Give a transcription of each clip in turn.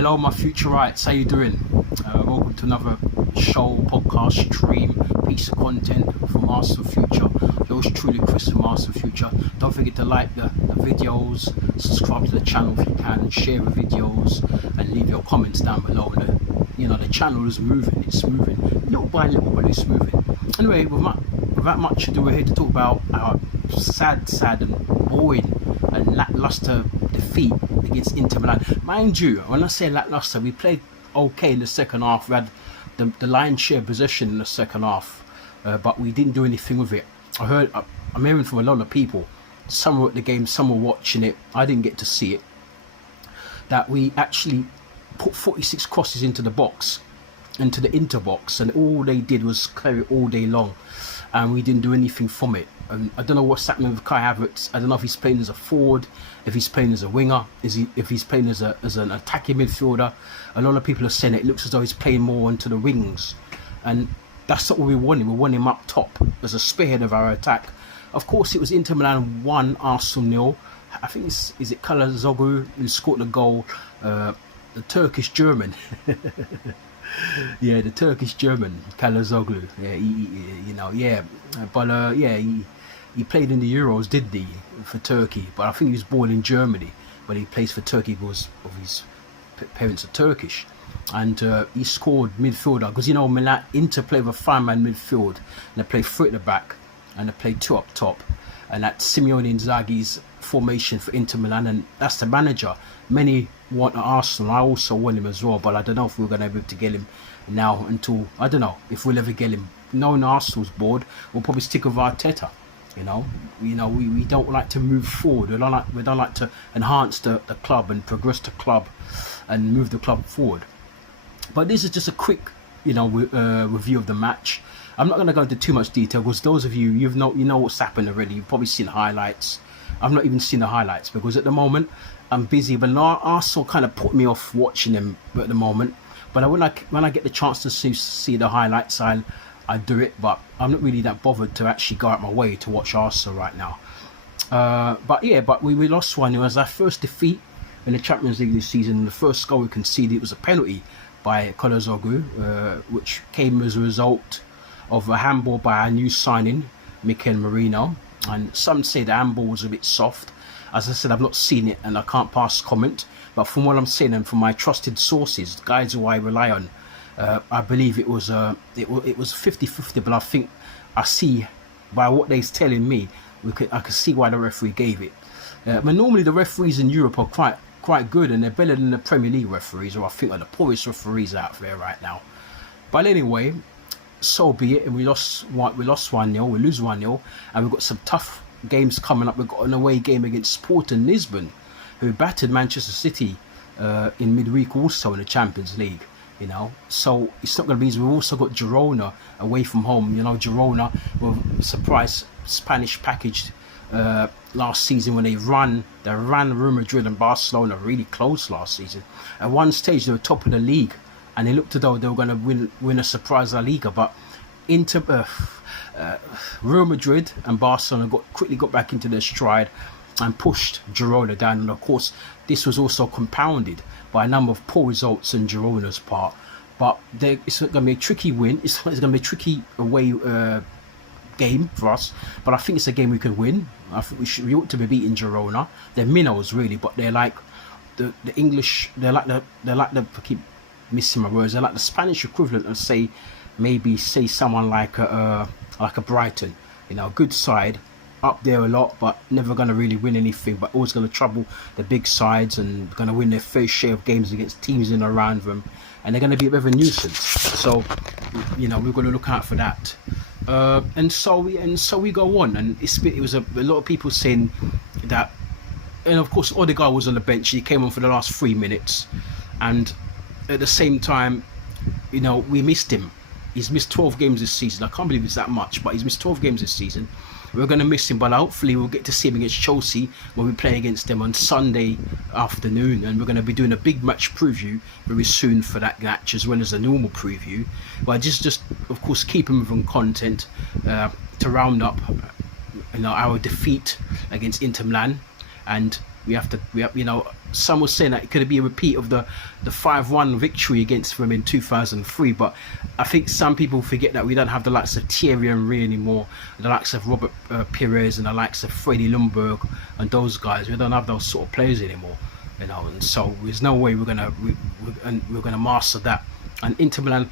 Hello, my futurites. How you doing? Welcome to another show, podcast, stream, piece of content from Arsenal Future. Yours truly, Chris from Arsenal Future. Don't forget to like the videos, subscribe to the channel if you can, share the videos, and leave your comments down below. The channel is moving. It's moving little by little, but it's moving. Anyway, without much ado, we're here to talk about our sad and boring and lackluster defeat against Inter Milan. Mind you, when I say lackluster, we played okay in the second half. We had the lion's share possession in the second half, but we didn't do anything with it. I'm hearing from a lot of people, some were at the game, some were watching it, I didn't get to see it, that we actually put 46 crosses into the box, into the Inter box, and all they did was clear it all day long, and we didn't do anything from it. And I don't know what's happening with Kai Havertz. I don't know if he's playing as a forward, if he's playing as a winger, if he's playing as an attacking midfielder. A lot of people are saying it looks as though he's playing more onto the wings, and that's not what we want him. We want him up top as a spearhead of our attack. Of course, it was Inter Milan 1, Arsenal 0. I think is it Kalazoglu who scored the goal, the Turkish German. Yeah, the Turkish German Kalazoglu. Yeah, he played in the Euros, didn't he, for Turkey? But I think he was born in Germany, but he plays for Turkey because of his parents are Turkish. And he scored midfielder because Milan Inter play with a 5-man midfield, and they play 3 at the back and they play 2 up top, and that's Simeone Inzaghi's formation for Inter Milan, and that's the manager. Many want Arsenal. I also want him as well, but I don't know if we're going to be able to get him now until, I don't know if we'll ever get him. Knowing Arsenal's board, we'll probably stick with Arteta. We don't like to move forward. We don't like to enhance the club and progress the club and move the club forward. But this is just a quick, review of the match. I'm not going to go into too much detail because those of you, you know what's happened already. You've probably seen the highlights. I've not even seen the highlights because at the moment I'm busy. But Arsenal kind of put me off watching them at the moment. But when I get the chance to see the highlights, I do it. But I'm not really that bothered to actually go out my way to watch Arsenal right now. But we lost 1-0. It was our first defeat in the Champions League this season. The first goal we conceded, it was a penalty by Kalazoglu, which came as a result of a handball by our new signing, Mikel Merino. And some say the handball was a bit soft. As I said, I've not seen it and I can't pass comment. But from what I'm saying and from my trusted sources, the guys who I rely on, I believe it was 50-50. But I think I see by what they're telling me, I can see why the referee gave it. But normally the referees in Europe are quite good, and they're better than the Premier League referees, or I think are the poorest referees out there right now. But anyway, so be it. And we lost 1-0. We lose 1-0, and we've got some tough games coming up. We've got an away game against Sporting Lisbon, who battered Manchester City in midweek also in the Champions League. So it's not going to be easy. We've also got Girona away from home. Girona were a surprise Spanish package last season when they ran Real Madrid and Barcelona really close last season. At one stage they were top of the league, and they looked as though they were going to win a surprise La Liga. But Real Madrid and Barcelona quickly got back into their stride and pushed Girona down. And of course, this was also compounded by a number of poor results on Girona's part. But it's going to be a tricky win. It's going to be a tricky away game for us. But I think it's a game we can win. I think we ought to be beating Girona. They're minnows really, but they're like the English. They're like the I keep missing my words. They're like the Spanish equivalent of say someone like a Brighton. Good side, up there a lot, but never going to really win anything, but always going to trouble the big sides and going to win their fair share of games against teams in and around them, and they're going to be a bit of a nuisance. So we're going to look out for that. And so we go on, and it was a lot of people saying that, and of course Odegaard was on the bench. He came on for the last 3 minutes, and at the same time, we missed him. He's missed 12 games this season. I can't believe it's that much, but he's missed 12 games this season. We're going to miss him, but hopefully we'll get to see him against Chelsea when we play against them on Sunday afternoon. And we're going to be doing a big match preview very soon for that match, as well as a normal preview. But just of course, keep him from content to round up our defeat against Inter Milan. And we have some were saying that it could be a repeat of the 5-1 victory against them in 2003. But I think some people forget that we don't have the likes of Thierry Henry anymore, the likes of Robert Pires and the likes of Freddie Ljungberg and those guys. We don't have those sort of players anymore, you know. And so there's no way we're gonna master that. And Inter Milan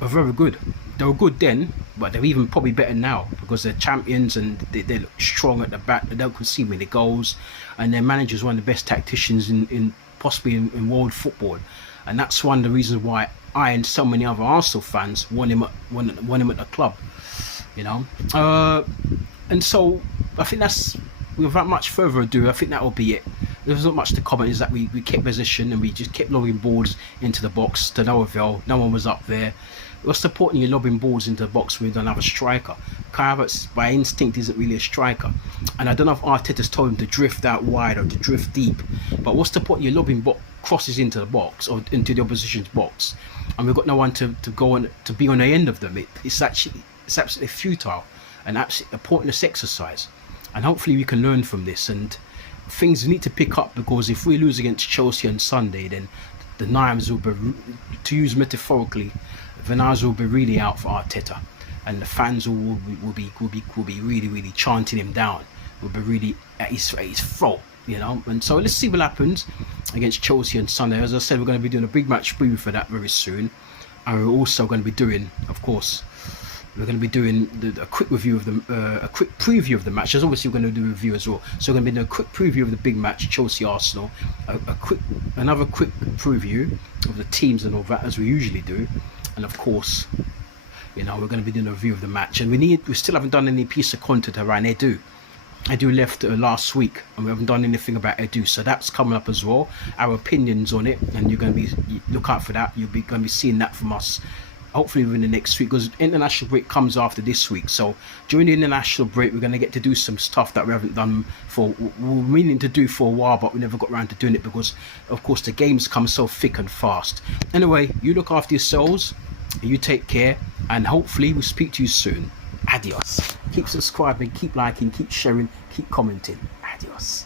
are very good. They were good then, but they're even probably better now because they're champions and they look strong at the back. They don't concede many goals, and their manager's one of the best tacticians in possibly in world football. And that's one of the reasons why I and so many other Arsenal fans want him at the club, you know. And so I think that's, without much further ado, I think that will be it. There's not much to comment. Is that we kept position and we just kept lobbing balls into the box to no avail. No one was up there. What's the point in you lobbing balls into the box when you don't have a striker? Kai Havertz, by instinct, isn't really a striker. And I don't know if Arteta's told him to drift out wide or to drift deep. But what's the point in you lobbing crosses into the box or into the opposition's box, and we've got no one to go on to be on the end of them? It's absolutely futile and absolutely a pointless exercise. And hopefully we can learn from this. And things need to pick up, because if we lose against Chelsea on Sunday, then the knives will be, to use metaphorically, the knives will be really out for Arteta, and the fans will be really chanting him down. Will be really at his throat, you know. And so let's see what happens against Chelsea on Sunday. As I said, we're going to be doing a big match preview for that very soon, and we're also going to be doing, of course, we're going to be doing a quick review of a quick preview of the match. As obviously we're going to do a review as well. So we're going to be doing a quick preview of the big match, Chelsea Arsenal. Another quick preview of the teams and all that, as we usually do. And of course, you know, we're going to be doing a review of the match. And we still haven't done any piece of content around Edu. Edu left last week, and we haven't done anything about Edu. So that's coming up as well. Our opinions on it, and you're going to be look out for that. You'll be going to be seeing that from us, hopefully within the next week, because international break comes after this week. So during the international break, we're going to get to do some stuff that we haven't done we're meaning to do for a while, but we never got around to doing it because, of course, the games come so thick and fast. Anyway, you look after yourselves, you take care, and hopefully we'll speak to you soon. Adios. Keep subscribing, keep liking, keep sharing, keep commenting. Adios.